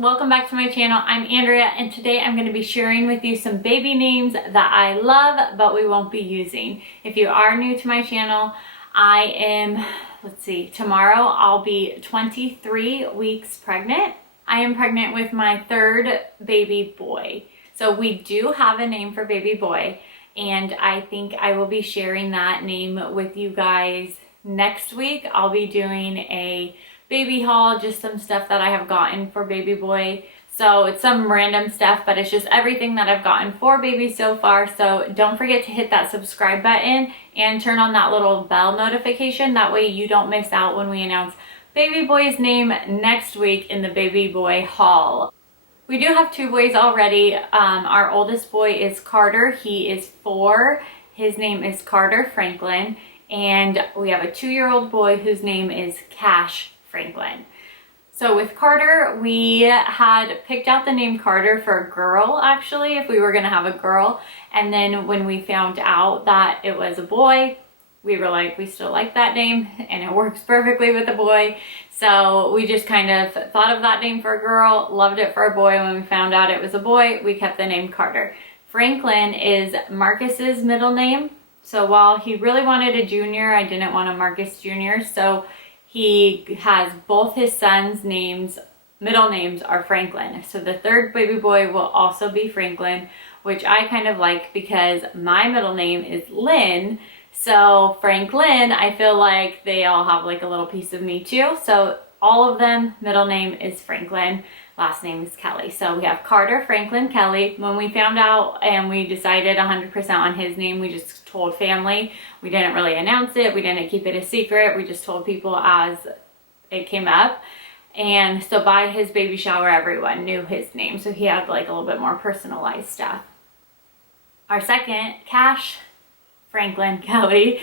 welcome back to my channel. I'm Andrea and today I'm going to be sharing with you some baby names that I love but we won't be using. If you are new to my channel, I am, tomorrow I'll be 23 weeks pregnant. I am pregnant with my third baby boy. So we do have a name for baby boy and I think I will be sharing that name with you guys next week. I'll be doing a baby haul, just some stuff that I have gotten for baby boy. So it's some random stuff, but it's just everything that I've gotten for baby so far. So don't forget to hit that subscribe button and turn on that little bell notification. That way you don't miss out when we announce baby boy's name next week in the baby boy haul. We do have two boys already. Our oldest boy is Carter. He is 4. His name is Carter Franklin. And we have a 2-year-old boy whose name is Kash Franklin. So with Carter, we had picked out the name Carter for a girl, actually, if we were going to have a girl. And then when we found out that it was a boy, we were like, we still like that name and it works perfectly with a boy. So we just kind of thought of that name for a girl, loved it for a boy. When we found out it was a boy, we kept the name Carter. Franklin is Marcus's middle name. So while he really wanted a junior, I didn't want a Marcus Jr. So he has both his sons' names, middle names are Franklin. So the third baby boy will also be Franklin, which I kind of like because my middle name is Lynn. So Franklin, I feel like they all have like a little piece of me too. So all of them, middle name is Franklin, last name is Kelley. So we have Carter, Franklin, Kelley. When we found out and we decided 100% on his name, we just told family. We didn't really announce it. We didn't keep it a secret. We just told people as it came up. And so by his baby shower, everyone knew his name. So he had like a little bit more personalized stuff. Our second, Kash Franklin Kelley,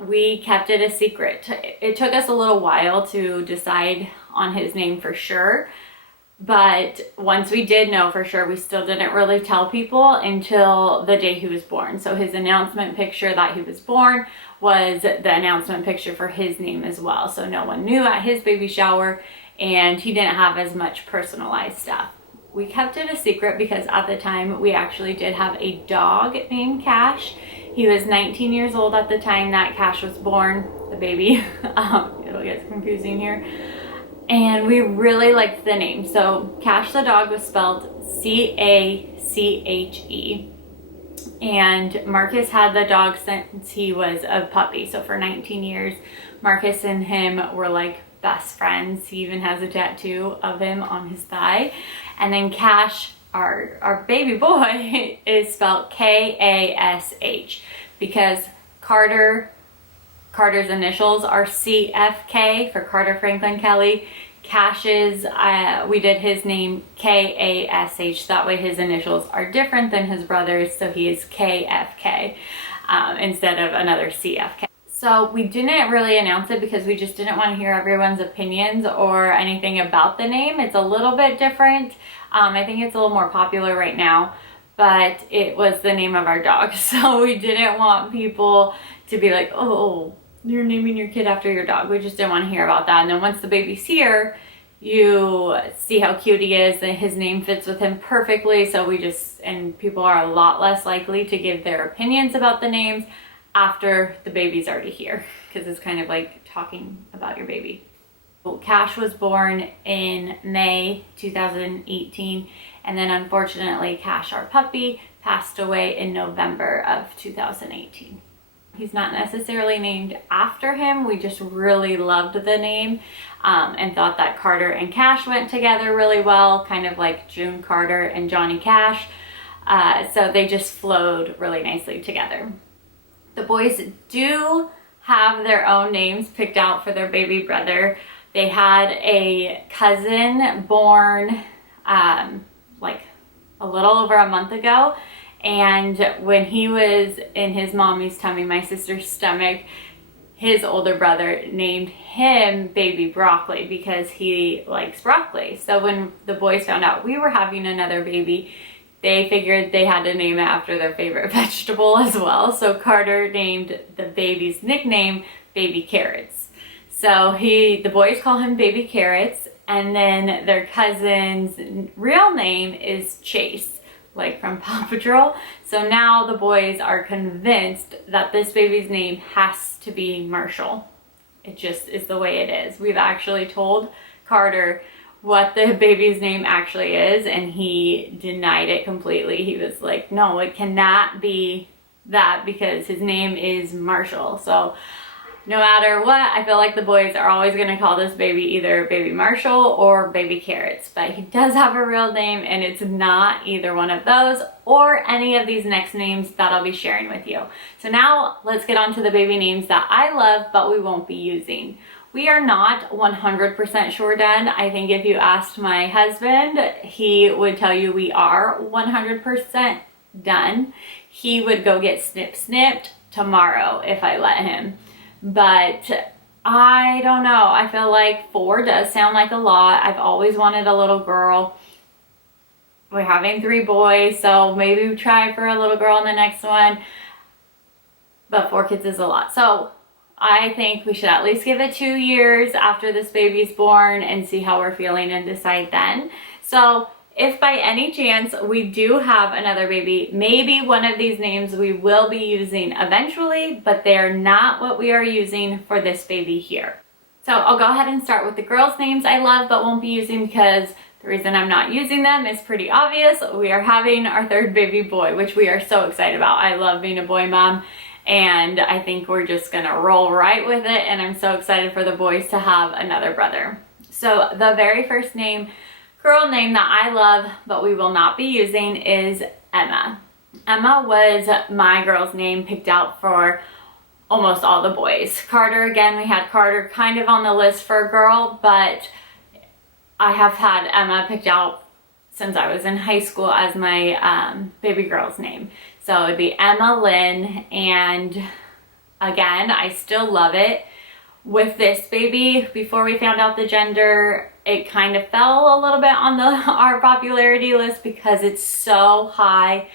we kept it a secret. It took us a little while to decide on his name for sure. But once we did know for sure, we still didn't really tell people until the day he was born. So his announcement picture that he was born was the announcement picture for his name as well. So no one knew at his baby shower and he didn't have as much personalized stuff. We kept it a secret because at the time we actually did have a dog named Kash. He was 19 years old at the time that Kash was born, the baby. It'll get confusing here. And we really liked the name. So Kash the dog was spelled C-A-C-H-E. And Marcus had the dog since he was a puppy. So for 19 years, Marcus and him were like best friends. He even has a tattoo of him on his thigh. And then Kash, our baby boy, is spelled K-A-S-H because Carter's initials are C-F-K for Carter Franklin Kelley. Kash's, we did his name K-A-S-H. That way his initials are different than his brother's, so he is K-F-K instead of another C-F-K. So we didn't really announce it because we just didn't want to hear everyone's opinions or anything about the name. It's a little bit different. I think it's a little more popular right now, but it was the name of our dog. So we didn't want people to be like, oh, you're naming your kid after your dog. We just didn't want to hear about that. And then once the baby's here, you see how cute he is and his name fits with him perfectly. So and people are a lot less likely to give their opinions about the names after the baby's already here, because it's kind of like talking about your baby. Kash was born in May 2018, and then unfortunately Kash, our puppy, passed away in November of 2018. He's not necessarily named after him. We just really loved the name and thought that Carter and Kash went together really well, kind of like June Carter and Johnny Cash. So they just flowed really nicely together. The boys do have their own names picked out for their baby brother. They had a cousin born like a little over a month ago. And when he was in his mommy's tummy, my sister's stomach, his older brother named him Baby Broccoli because he likes broccoli. So when the boys found out we were having another baby, they figured they had to name it after their favorite vegetable as well. So Carter named the baby's nickname Baby Carrots. So the boys call him Baby Carrots. and then their cousin's real name is Chase, like from Paw Patrol. So now the boys are convinced that this baby's name has to be Marshall. It just is the way it is. We've actually told Carter what the baby's name actually is, and he denied it completely. He was like, no, it cannot be that because his name is Marshall. So no matter what, I feel like the boys are always going to call this baby either Baby Marshall or Baby Carrots, but he does have a real name, and it's not either one of those or any of these next names that I'll be sharing with you. So now let's get on to the baby names that I love but we won't be using. We are not 100% sure done. I think if you asked my husband, he would tell you we are 100% done. He would go get snipped tomorrow if I let him. But I don't know. I feel like 4 does sound like a lot. I've always wanted a little girl. We're having 3 boys, so maybe we try for a little girl in the next one. But 4 kids is a lot. So I think we should at least give it 2 years after this baby's born and see how we're feeling and decide then. So if by any chance we do have another baby, maybe one of these names we will be using eventually, but they're not what we are using for this baby here. So I'll go ahead and start with the girls' names I love but won't be using, because the reason I'm not using them is pretty obvious. We are having our 3rd baby boy, which we are so excited about. I love being a boy mom, and I think we're just gonna roll right with it, and I'm so excited for the boys to have another brother. So the very first girl name that I love but we will not be using is Emma. Emma was my girl's name picked out for almost all the boys. Carter, again, we had Carter kind of on the list for a girl, but I have had Emma picked out since I was in high school as my baby girl's name. So it'd be Emma Lynn, and again, I still love it. With this baby, before we found out the gender, it kind of fell a little bit on our popularity list because it's so high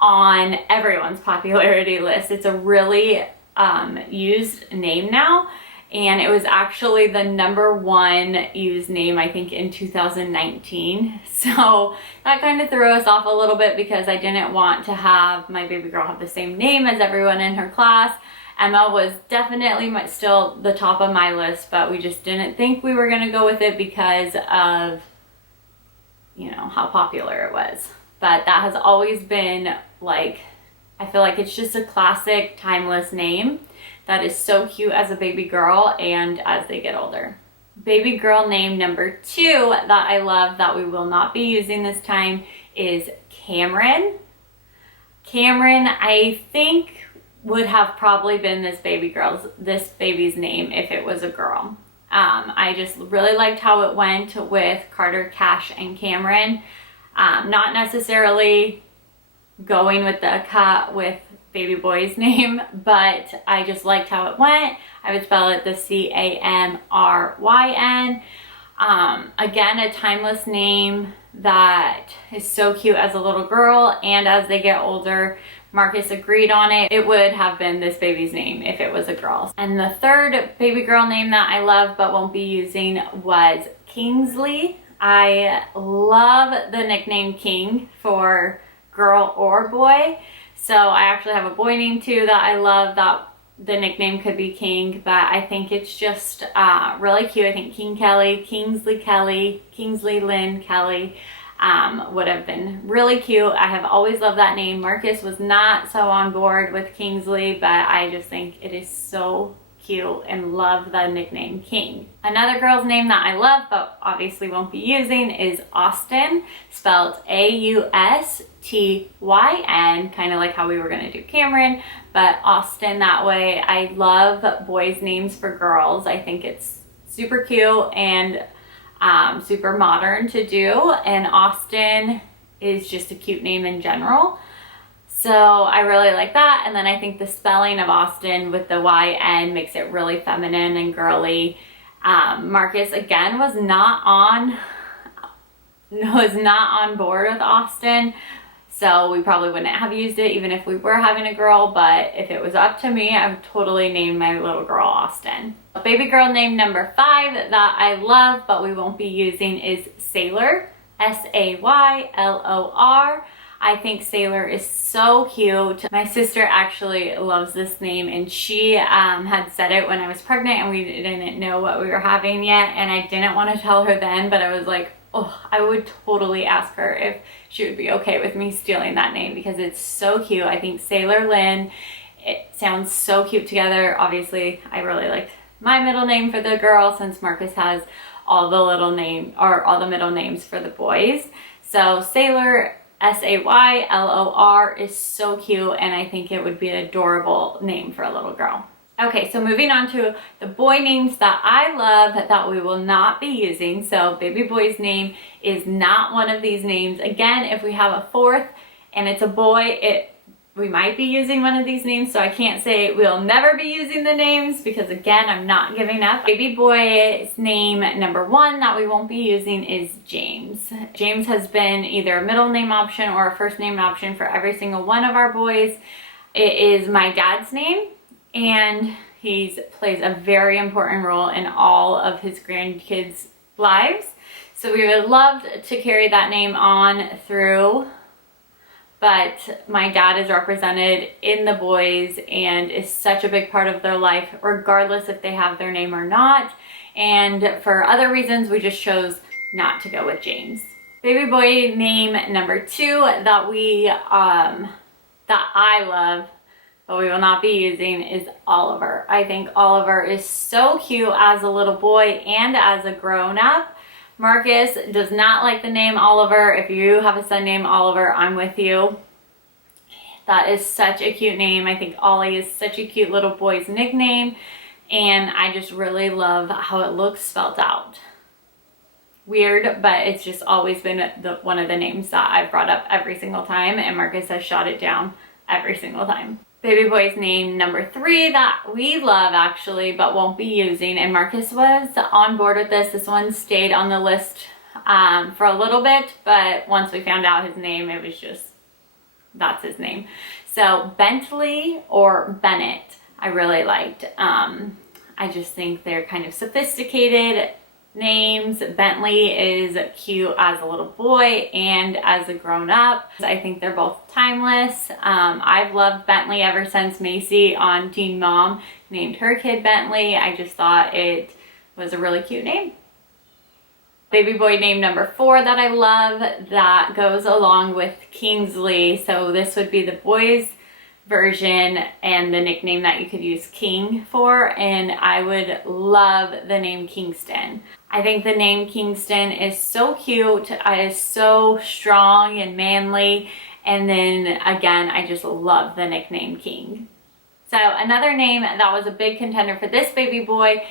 on everyone's popularity list. It's a really used name now, and it was actually the #1 used name, I think, in 2019. So that kind of threw us off a little bit because I didn't want to have my baby girl have the same name as everyone in her class. Emma was definitely still the top of my list, but we just didn't think we were going to go with it because of, you know, how popular it was. But that has always been, like, I feel like it's just a classic, timeless name that is so cute as a baby girl and as they get older. Baby girl name number 2 that I love that we will not be using this time is Cameron. Cameron, I think, would have probably been this baby's name if it was a girl. I just really liked how it went with Carter, Kash, and Cameron. Not necessarily going with the cut with baby boy's name, but I just liked how it went. I would spell it the Camryn. Again, a timeless name that is so cute as a little girl, and as they get older, Marcus agreed on it. It would have been this baby's name if it was a girl. And the 3rd baby girl name that I love but won't be using was Kingsley. I love the nickname King for girl or boy. So I actually have a boy name too that I love that the nickname could be King, but I think it's just really cute. I think King Kelley, Kingsley Lynn Kelley would have been really cute. I have always loved that name. Marcus was not so on board with Kingsley, but I just think it is so cute and love the nickname King. Another girl's name that I love but obviously won't be using is Austin, spelled Austyn, kind of like how we were going to do Cameron, but Austin that way. I love boys' names for girls. I think it's super cute and super modern to do, and Austin is just a cute name in general. So I really like that, and then I think the spelling of Austin with the YN makes it really feminine and girly. Marcus again was not on board with Austin, So we probably wouldn't have used it even if we were having a girl, but if it was up to me, I would totally name my little girl Austin. Baby girl name number 5 that I love but we won't be using is Saylor, S-A-Y-L-O-R. I think Saylor is so cute. My sister actually loves this name, and she had said it when I was pregnant and we didn't know what we were having yet, and I didn't want to tell her then, but I was like, oh, I would totally ask her if she would be okay with me stealing that name because it's so cute. I think Sailor Lynn, it sounds so cute together. Obviously, I really liked my middle name for the girl since Marcus has all the middle names for the boys. So Saylor, S-A-Y-L-O-R, is so cute, and I think it would be an adorable name for a little girl. Okay, so moving on to the boy names that I love that we will not be using. So baby boy's name is not one of these names. Again, if we have a 4th and it's a boy, we might be using one of these names, so I can't say we'll never be using the names because again, I'm not giving up. Baby boy's name number 1 that we won't be using is James. James has been either a middle name option or a first name option for every single one of our boys. It is my dad's name, and he plays a very important role in all of his grandkids' lives. So we would love to carry that name on through, but my dad is represented in the boys and is such a big part of their life, regardless if they have their name or not. And for other reasons, we just chose not to go with James. Baby boy name number 2 that I love, but we will not be using, is Oliver. I think Oliver is so cute as a little boy and as a grown-up. Marcus does not like the name Oliver. If you have a son named Oliver, I'm with you. That is such a cute name. I think Ollie is such a cute little boy's nickname, and I just really love how it looks spelled out. Weird, but it's just always been one of the names that I've brought up every single time, and Marcus has shot it down every single time. Baby boy's name number 3 that we love actually, but won't be using, and Marcus was on board with this. This one stayed on the list for a little bit, but once we found out his name, it was just, that's his name. So Bentley or Bennett, I really liked. I just think they're kind of sophisticated names. Bentley is cute as a little boy and as a grown-up. I think they're both timeless. I've loved Bentley ever since Macy on Teen Mom named her kid Bentley. I just thought it was a really cute name. Baby boy name number 4 that I love that goes along with Kingsley. So this would be the boys version and the nickname that you could use King for, and I would love the name Kingston. I think the name Kingston is so cute, is so strong and manly, and then again, I just love the nickname King. So another name that was a big contender for this baby boy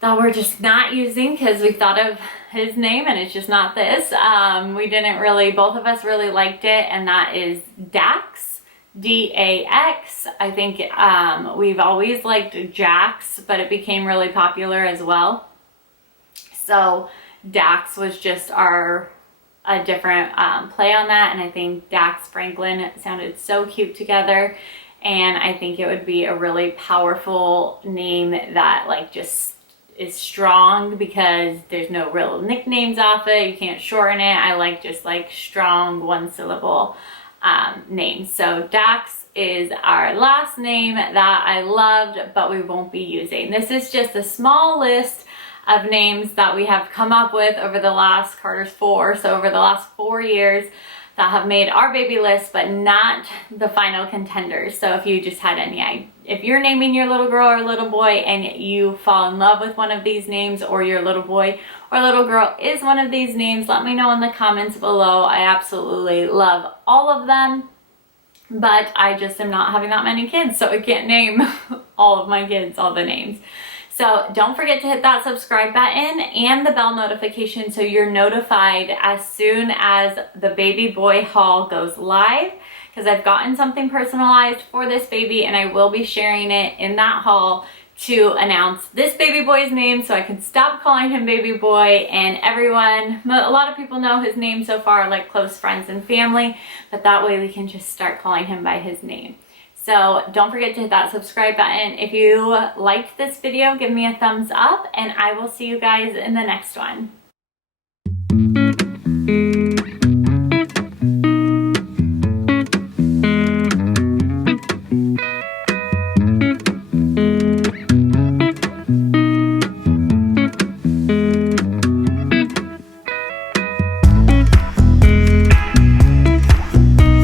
that we're just not using because we thought of his name and it's just not this. We didn't really, both of us really liked it, and that is Dax. D-A-X. I think we've always liked Jax, but it became really popular as well. So Dax was just a different play on that, and I think Dax Franklin sounded so cute together, and I think it would be a really powerful name that like just is strong because there's no real nicknames off it. You can't shorten it. I like just like strong 1-syllable names. So Dax is our last name that I loved, but we won't be using. This is just a small list of names that we have come up with over the last, Carter's 4, so over the last 4 years that have made our baby list, but not the final contenders. So if you just had any, if you're naming your little girl or little boy and you fall in love with one of these names, or your little boy or little girl is one of these names, let me know in the comments below. I absolutely love all of them, but I just am not having that many kids, so I can't name all of my kids, all the names. So don't forget to hit that subscribe button and the bell notification so you're notified as soon as the baby boy haul goes live, because I've gotten something personalized for this baby and I will be sharing it in that haul to announce this baby boy's name so I can stop calling him baby boy, and everyone, a lot of people know his name so far, like close friends and family, but that way we can just start calling him by his name. So don't forget to hit that subscribe button. If you liked this video, give me a thumbs up, and I will see you guys in the next one.